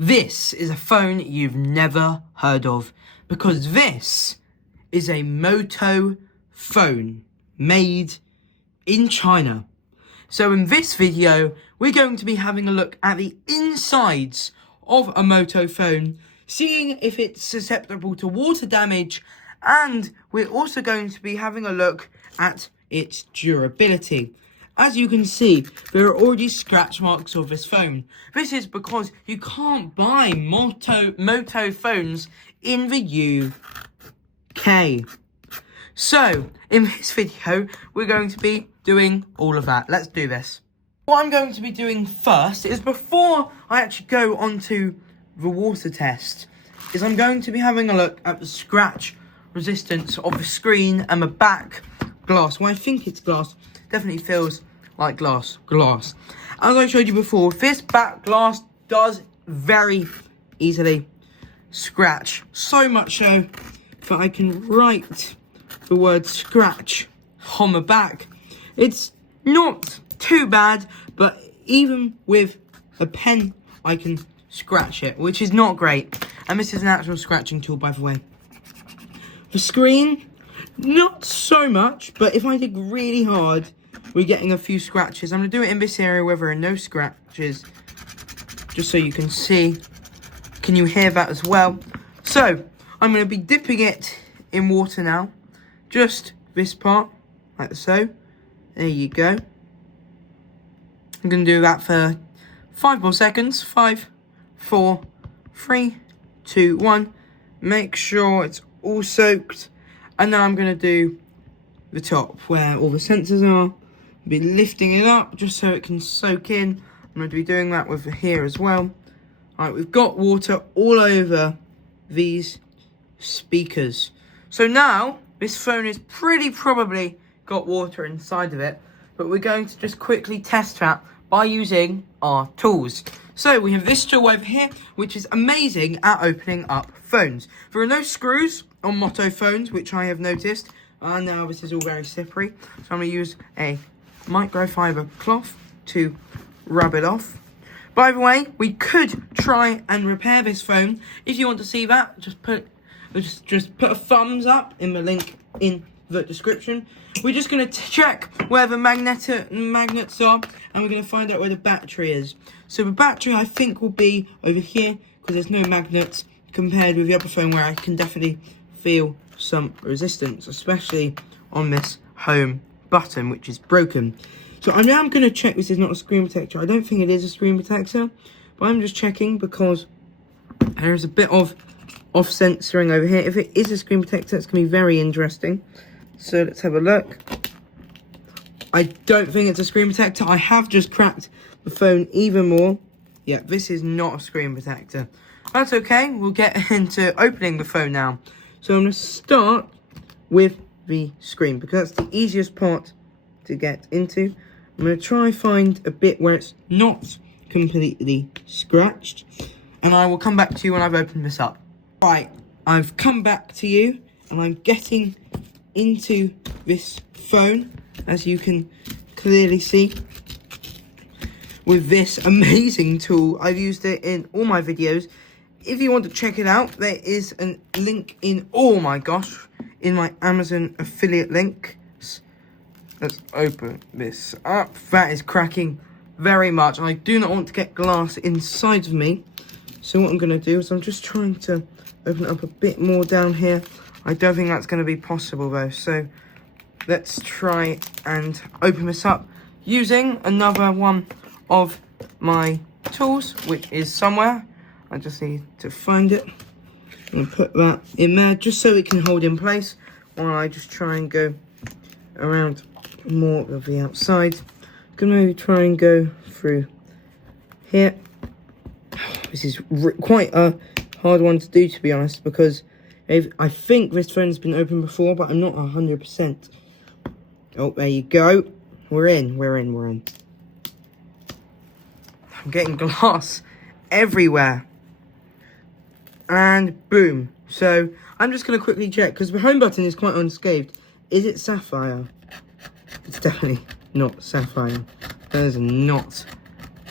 This is a phone you've never heard of because this is a Moto phone made in China. So in this video, we're going to be having a look at the insides of a Moto phone, seeing if it's susceptible to water damage, and we're also going to be having a look at its durability. As you can see, there are already scratch marks of this phone. This is because you can't buy Moto phones in the UK. So, in this video, we're going to be doing all of that. Let's do this. What I'm going to be doing first is, before I actually go onto the water test, is I'm going to be having a look at the scratch resistance of the screen and the back glass. Well, I think it's glass. Definitely feels like glass. As I showed you before, this back glass does very easily scratch. So much so that I can write the word scratch on the back. It's not too bad, but even with a pen, I can scratch it, which is not great. And this is an actual scratching tool, by the way. The screen, not so much, but if I dig really hard, we're getting a few scratches. I'm going to do it in this area where there are no scratches, just so you can see. Can you hear that as well? So, I'm going to be dipping it in water now. Just this part, like so. There you go. I'm going to do that for 5 more seconds. 5, 4, 3, 2, 1. Make sure it's all soaked. And now I'm going to do the top where all the sensors are. Be lifting it up just so it can soak in. I'm going to be doing that with here as well. Alright, we've got water all over these speakers. So now, this phone is pretty probably got water inside of it, but we're going to just quickly test that by using our tools. So we have this tool over here, which is amazing at opening up phones. There are no screws on Moto phones, which I have noticed. And now this is all very slippery. So I'm going to use a microfiber cloth to rub it off. By the way, we could try and repair this phone. If you want to see that, just put a thumbs up in the link in the description. We're just going to check where the magnets are, and we're going to find out where the battery is. So the battery, I think, will be over here, because there's no magnets compared with the other phone, where I can definitely feel some resistance, especially on this home button, which is broken. So I'm now going to check this is not a screen protector. I don't think it is a screen protector, but I'm just checking because there's a bit of off censoring over here. If it is a screen protector, it's going to be very interesting. So let's have a look. I don't think it's a screen protector. I have just cracked the phone even more. Yeah, this is not a screen protector. That's okay. We'll get into opening the phone now. So I'm going to start with the screen, because that's the easiest part to get into. I'm going to try find a bit where it's not completely scratched, and I will come back to you when I've opened this up. Right, I've come back to you, and I'm getting into this phone, as you can clearly see, with this amazing tool. I've used it in all my videos. If you want to check it out, there is a link in, oh my gosh, in my Amazon affiliate links. Let's open this up. That is cracking very much. I do not want to get glass inside of me. So what I'm going to do is I'm just trying to open it up a bit more down here. I don't think that's going to be possible though. So let's try and open this up using another one of my tools, which is somewhere. I just need to find it and put that in there just so it can hold in place while I just try and go around more of the outside. I'm going to try and go through here. This is quite a hard one to do, to be honest, because I think this phone's been opened before, but I'm not 100%. Oh, there you go. We're in. I'm getting glass everywhere. And boom. So I'm just going to quickly check, because the home button is quite unscathed. Is it sapphire? It's definitely not sapphire. That is not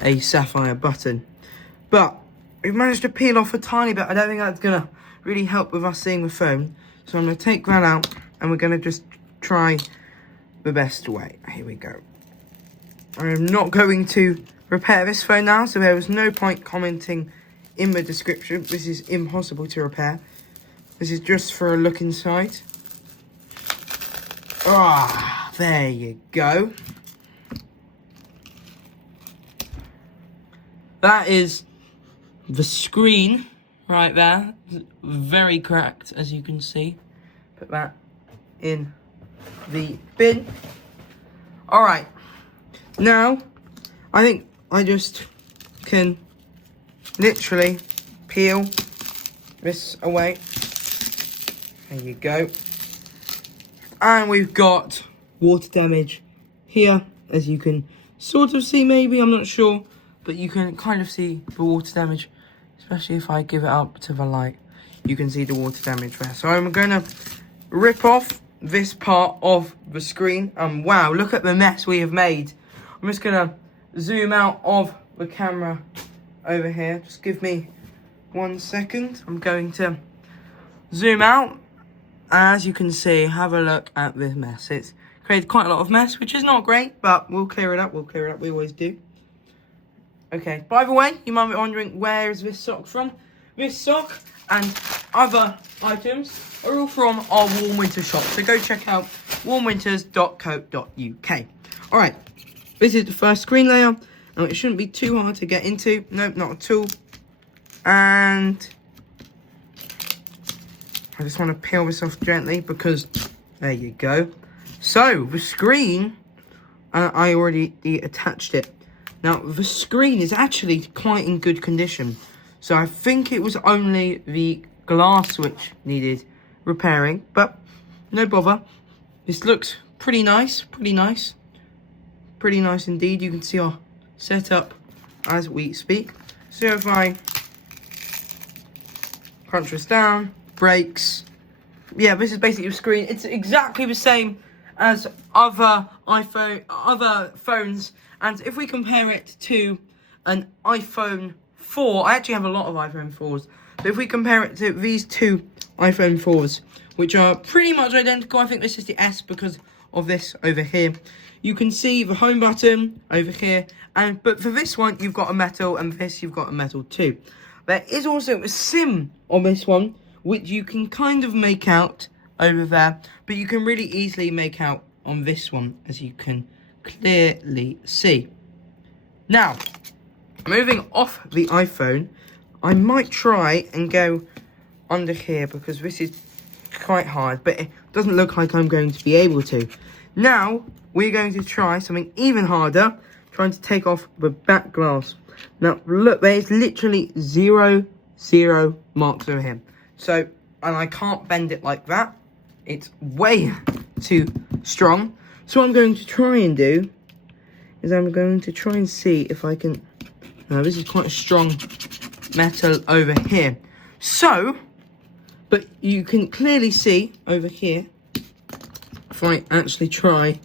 a sapphire button. But we've managed to peel off a tiny bit. I don't think that's going to really help with us seeing the phone. So I'm going to take that out and we're going to just try the best way. Here we go. I am not going to repair this phone now, so there was no point commenting in the description. This is impossible to repair. This is just for a look inside. Ah, there you go. That is the screen right there. Very cracked, as you can see. Put that in the bin. Alright. Now, I think I just can literally peel this away. There you go. And we've got water damage here, as you can sort of see maybe, I'm not sure. But you can kind of see the water damage, especially if I give it up to the light. You can see the water damage there. So I'm going to rip off this part of the screen. Wow, look at the mess we have made. I'm just going to zoom out of the camera over here. Just give me 1 second. I'm going to zoom out. As you can see, have a look at this mess. It's created quite a lot of mess, which is not great, but we'll clear it up. We'll clear it up. We always do. Okay, by the way, you might be wondering, where is this sock from? This sock and other items are all from our Warm Winter shop. So go check out warmwinters.co.uk. Alright, this is the first screen layer. And it shouldn't be too hard to get into. Nope, not at all. And I just want to peel this off gently because there you go. So, the screen, I already attached it. Now, the screen is actually quite in good condition. So, I think it was only the glass switch needed repairing. But, no bother. This looks pretty nice. Pretty nice. Pretty nice indeed. You can see our setup as we speak. So, if I crunch this down, brakes. Yeah, this is basically the screen. It's exactly the same as other phones. And if we compare it to an iPhone 4, I actually have a lot of iPhone 4s. But if we compare it to these two iPhone 4s, which are pretty much identical, I think this is the S because of this over here. You can see the home button over here. But for this one, you've got a metal, and this, you've got a metal too. There is also a SIM on this one, which you can kind of make out over there. But you can really easily make out on this one, as you can clearly see. Now, moving off the iPhone, I might try and go under here because this is quite hard, but it doesn't look like I'm going to be able to. Now, we're going to try something even harder, trying to take off the back glass. Now, look, there's literally zero marks over here. So, and I can't bend it like that. It's way too strong. So what I'm going to try and do is I'm going to try and see if I can... Now, this is quite a strong metal over here. So, but you can clearly see over here, if I actually try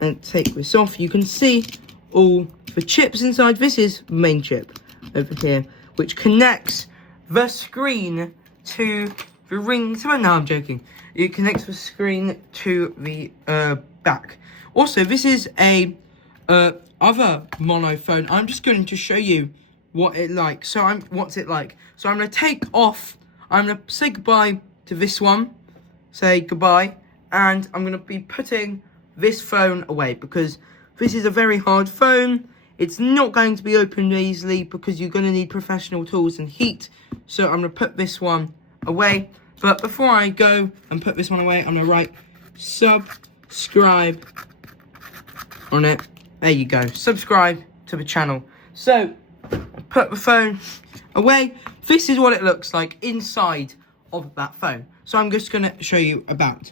and take this off, you can see all the chips inside. This is the main chip over here, which connects the screen to the ring. No, I'm joking. It connects the screen to the back. Also, this is a other mono phone. I'm just going to show you what it like. What's it like? So I'm going to take off. I'm going to say goodbye to this one. Say goodbye, and I'm going to be putting this phone away because this is a very hard phone. It's not going to be opened easily because you're going to need professional tools and heat. So I'm going to put this one away. But before I go and put this one away, I'm going to write subscribe on it. There you go. Subscribe to the channel. So, put the phone away. This is what it looks like inside of that phone. So I'm just going to show you about.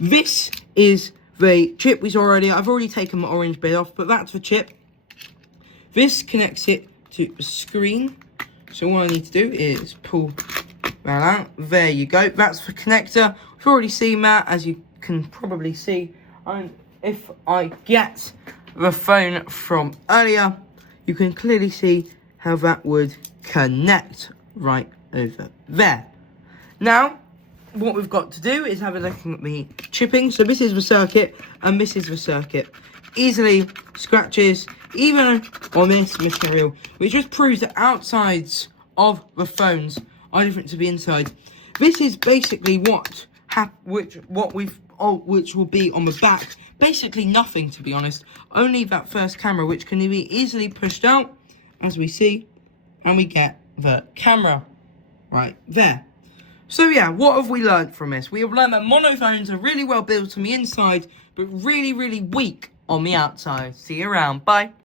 This is the chip I've already taken my orange bit off, but that's the chip. This connects it to the screen. So what I need to do is pull that out. There you go. That's the connector. We've already seen that, as you can probably see. And if I get the phone from earlier, you can clearly see how that would connect right over there. Now, what we've got to do is have a look at the chipping. So this is the circuit, and this is the circuit. Easily scratches, even on this material, which just proves that outsides of the phones are different to the inside. This is basically which will be on the back. Basically nothing, to be honest. Only that first camera, which can be easily pushed out, as we see, and we get the camera right there. So yeah, what have we learned from this? We have learned that monophones are really well built on the inside, but really, really weak on the outside. See you around. Bye.